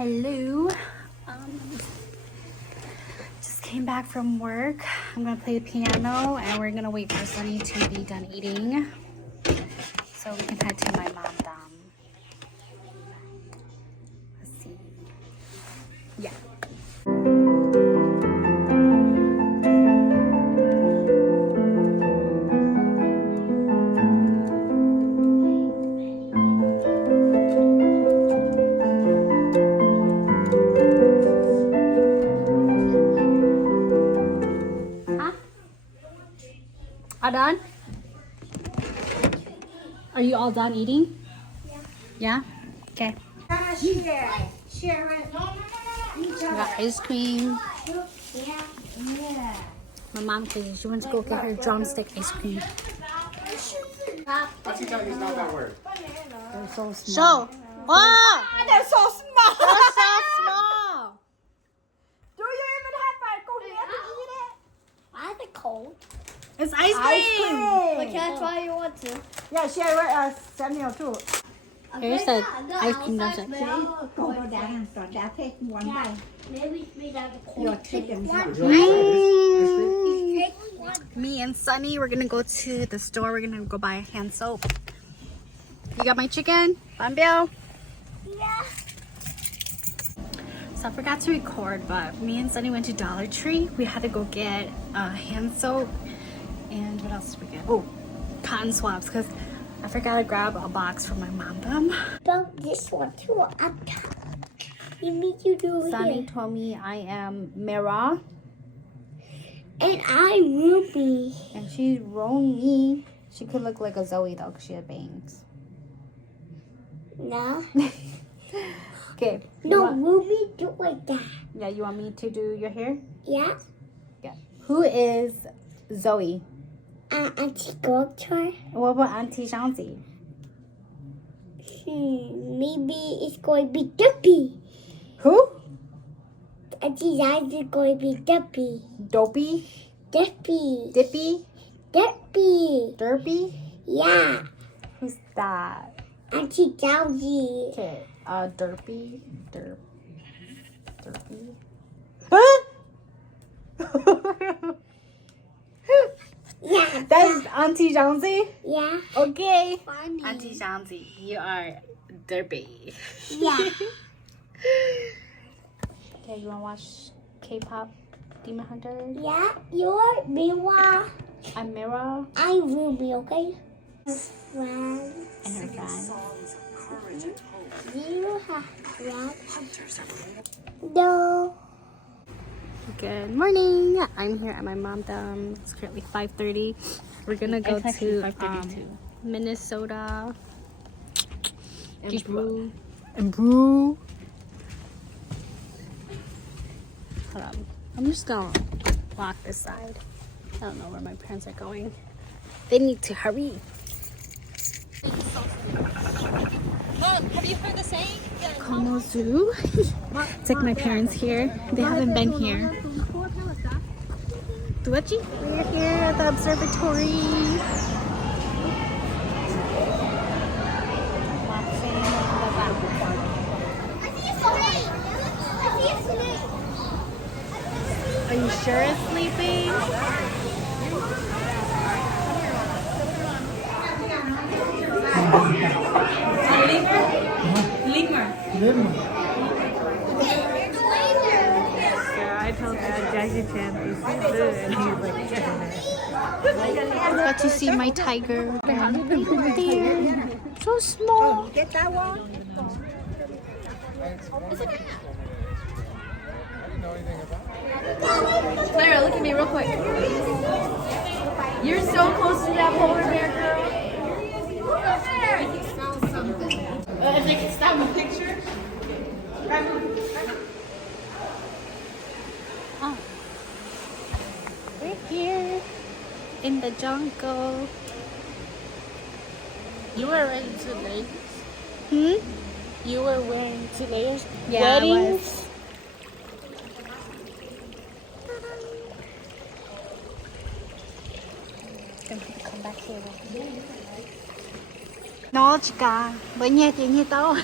Hello. Just came back from work. I'm gonna play the piano and we're gonna wait for Sunny to be done eating so we can head to my mom's. Let's see. Yeah. All done? Are you all done eating? Yeah. Okay. Share it. We got ice cream. My mom says she wants to go get her drumstick ice cream. What's he telling you? It's not that word. They're so small. Wow! They're so small. They're so small. Do you even have a go here to eat it? I have it cold. It's ice cream. But can I try you want to? Yeah, share with Samuel too. Here's the ice cream drumstick. Go down and take one bite. Maybe we have a You're cold. taking one. Me and Sunny, we're gonna go to the store. We're gonna go buy hand soap. You got my chicken? Bambio? Yeah. So I forgot to record, but me and Sunny went to Dollar Tree. We had to go get hand soap. And what else did we get? Oh, cotton swabs, because I forgot to grab a box for my mom. About this one too. You need to do it. Sunny told me I am Mira. And I'm Ruby. And she's Romy. She could look like a Zoe though, because she had bangs. No. Okay. No, Ruby, do like that. Yeah, you want me to do your hair? Yeah. Yeah. Who is Zoe? Auntie Doctor. What about Auntie Shanti? Maybe it's going to be Duppy. Who? Auntie Zaz is going to be Duppy. Dopey? Duppy. Dippy? Duppy. Derpy? Yeah. Who's that? Auntie Dowsy. Okay, Derpy? Derpy? Huh? Yeah. That's Auntie Shanti? Yeah. Okay. Funny. Auntie Shanti, you are Derpy. Yeah. Okay, you wanna watch K-pop Demon Hunters? Yeah, you're Mira. I'm Mira I'm Ruby, okay? Friends. and her friend. You have friends? No. Good morning. I'm here at my mom's. It's currently 5:30. We're gonna go to Minnesota. And brew. Hold on. I'm just gonna block this side. I don't know where my parents are going. They need to hurry. Have you heard the saying? Como Zoo. It's like my parents here. They haven't been here. Tuachi? We're here at the observatory. Are you sure it's sleeping? I told Dad Jackie Chan is good, and he's like, I got to see my tiger. There. So small. Get that one. Clara, look at me real quick. You're so close to that polar bear, girl. If they can stop a picture. Oh. We're here in the jungle. You were wearing 2 layers. You were wearing 2 layers. Yeah, I Weddings? was. Gonna have to come back here. Nó chỉ cả với nhẹ thì như tao.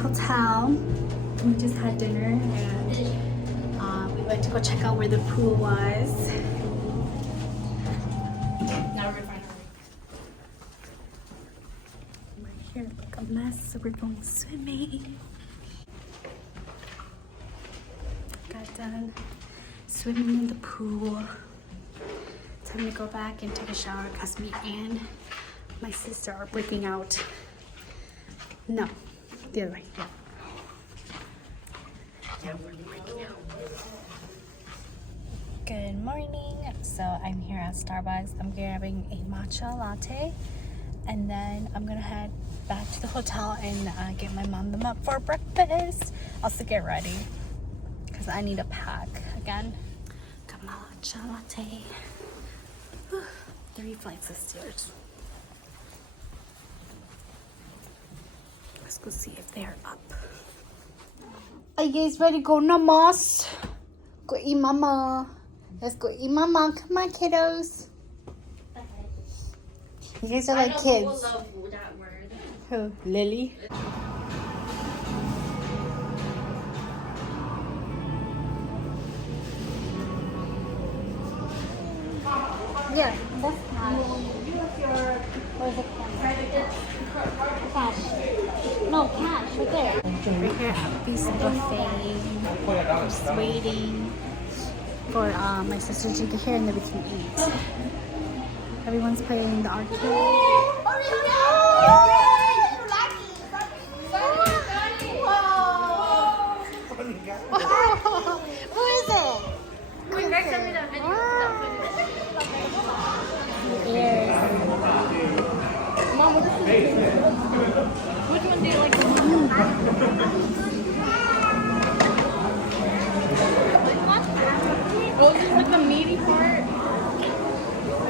hotel. We just had dinner and we went to go check out where the pool was. Now we're gonna find our we're here like a mess, so we're going swimming. Got done swimming in the pool. Time to go back and take a shower because me and my sister are breaking out. No, the other way. Yeah, we're breaking out. Good morning. So I'm here at Starbucks. I'm grabbing a matcha latte, and then I'm gonna head back to the hotel and get my mom them up for breakfast. Also get ready because I need to pack again. Got my matcha latte. 3 flights of stairs. Let's go see if they're up. Are you guys ready to go namas? Go eat mama. Let's go eat mama. Come on, kiddos. You guys are like kids. I love that word. Who? Lily? Yeah, that's cash. Where's the cash? Cash. No, cash, right there. We're here at Pizza Buffet. Just waiting for my sister to get here and then we can eat. Everyone's playing the arcade. Who is it? Wait, Greg sent me that video. Mom, which one do you like the most? Oh, this is like the meaty part.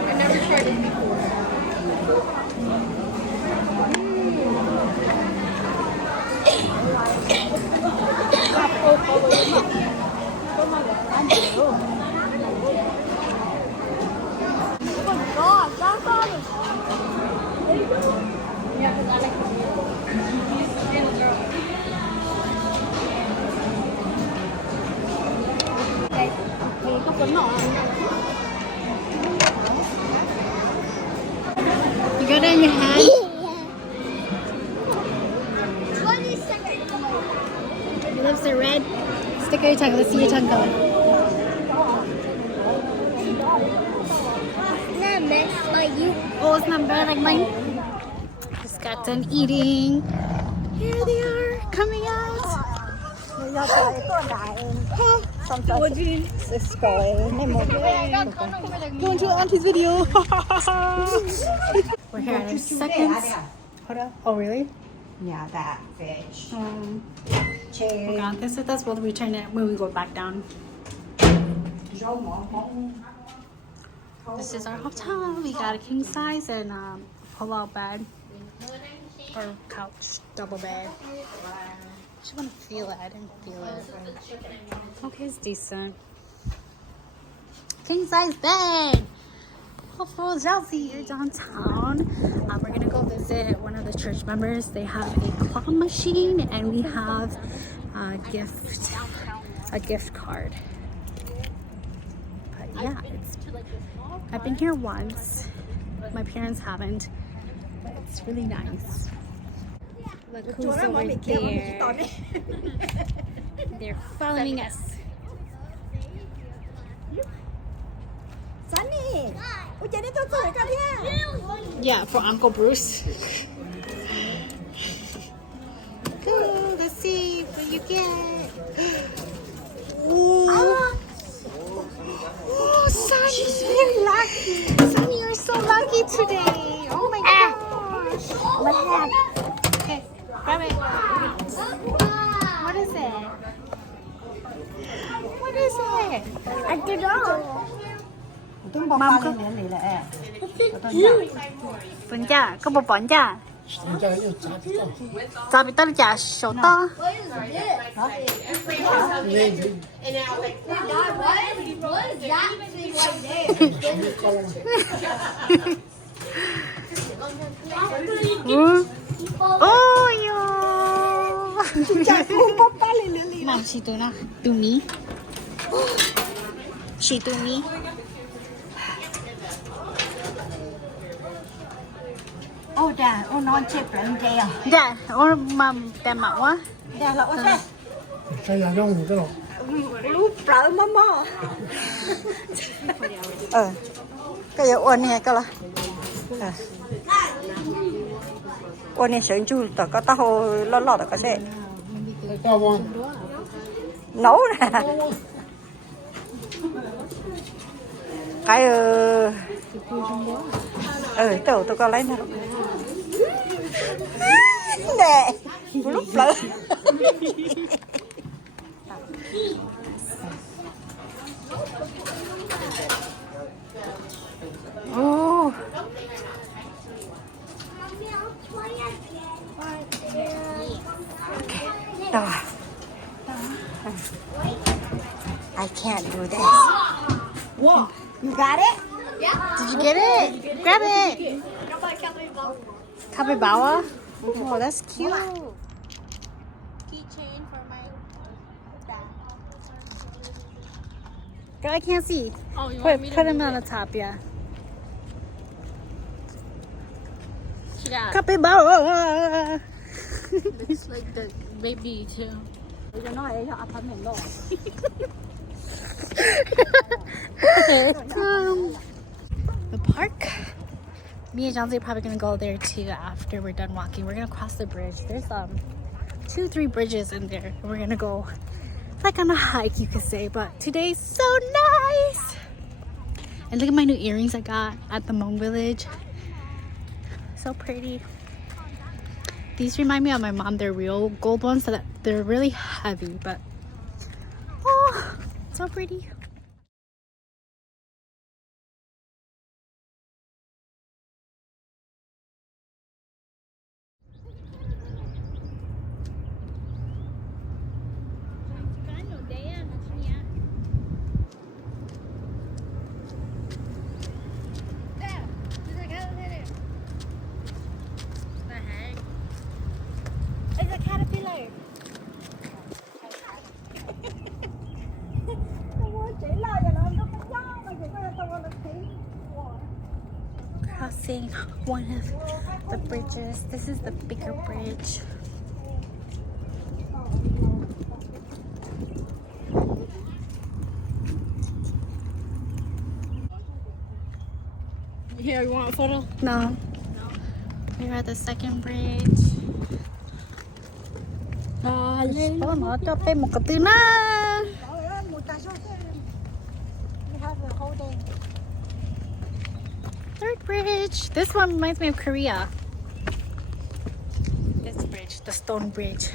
I never tried it before. Yeah, because I like the meal. And the girl. You got it in your hand? 20 seconds. Your lips are red. Stick out your tongue. Let's see your tongue going. Not messed like you. Oh, it's not bad like mine. Just got done eating. Here they are, coming out. Going to Auntie's video. We're here in seconds. Oh, really? Yeah, that fish. We got this with us. We'll return it when we go back down. This is our hotel. We got a king size and pull-out bed or couch, double bed. I just want to feel it. I didn't feel it. Okay, it's decent. King size bed. Hopeful Chelsea here downtown. We're gonna go visit one of the church members. They have a claw machine and we have a gift card. But yeah, I've been here once. My parents haven't, but it's really nice. Look who's over there. They're following us. Sunny! Ủa chị đi tôi cười con nha. Yeah, for Uncle Bruce. Cool, let's see what you get. Oh, Sonny's very lucky. Sonny, you're so lucky today. Oh my gosh. Okay, grab it. What is it? What is it? I don't know. Mom có miễn lì lệ. Bún chả, có một bún chả. Chả bị tao chả sổ to. Oh, yo. Chả không bóp ba lì lì lì. Mom, she doing to me. She to me. Ô đà, ô non chếp lại đây à. Dad, or mom, that my what? Đà là ô xe. 这样用你这种， Lúc lỡ mò mò. Cái giờ ôn này cái là ôn này sướng chu tao có tao lo lo có sẽ 大汪， nấu nè cái tôi có lấy nè nè một lúc lỡ oh rồi I can't do this. Wow, you got it? Did you get it? Grab it. Capybara? Oh, that's cute. Keychain for my girl, I can't see. Oh, you want me to Put him move on it? the top, yeah. Yeah, Capybara. looks like the baby too. Cho nó ấy cho ấp hết mình luôn. The park. Me and John are probably gonna go there too after we're done walking. We're gonna cross the bridge. There's 2-3 bridges in there. We're gonna go like on a hike, you could say. But today's so nice. And look at my new earrings I got at the Hmong village. So pretty. These remind me of my mom. They're real gold ones, so that they're really heavy, but oh, so pretty. It's a caterpillar. Chỉ lo cho nó có gió mà chỉ có tao là thấy. Crossing one of the bridges. This is the bigger bridge. Here, you want a photo? No. We're at the second bridge. Oh, nó cho thêm một cái từ na. Một tài số thế. You have the whole day. Third bridge. This one reminds me of Korea. This bridge, the stone bridge.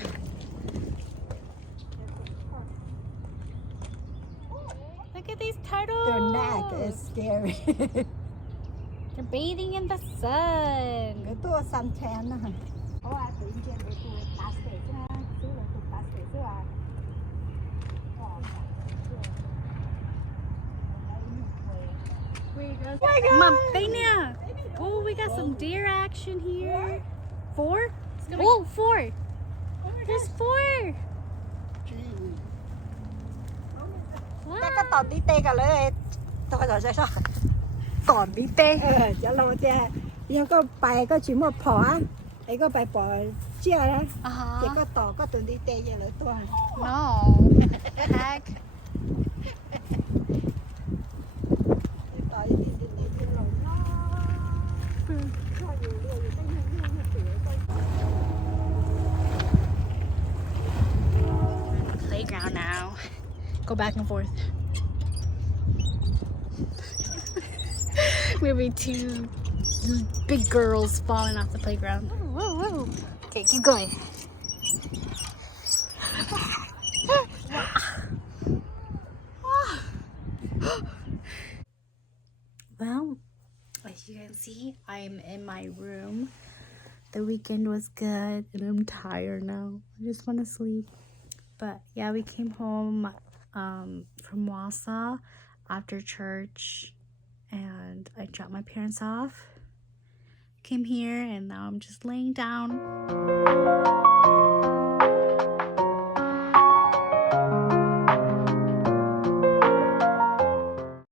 Look at these turtles. Their neck is scary. They're bathing in the sun. Cái tua suntan đó hả? Ô à, tự nhiên để tụi ta sẽ ra, xíu là tụi ta sẽ ra. Mom, Benya. Oh, we got some deer action here. 4? Oh, 4. There's 4. Wow. Cái tàu tí tê cả lấy. Thôi rồi sao? Còn đi tê. Cho lo cha. Giờ có bài có chuyện một phỏ á. Ấy có bài bỏ chia đó. Chỉ có tàu có tuần đi tê giờ nữa tuần. No. Heck. Playground now. Go back and forth. We'll be 2 big girls falling off the playground. Whoa, whoa. Okay, keep going. Well, as you can see, I'm in my room. The weekend was good and I'm tired now. I just want to sleep. But yeah, we came home from Wausau after church and I dropped my parents off. Came here and now I'm just laying down.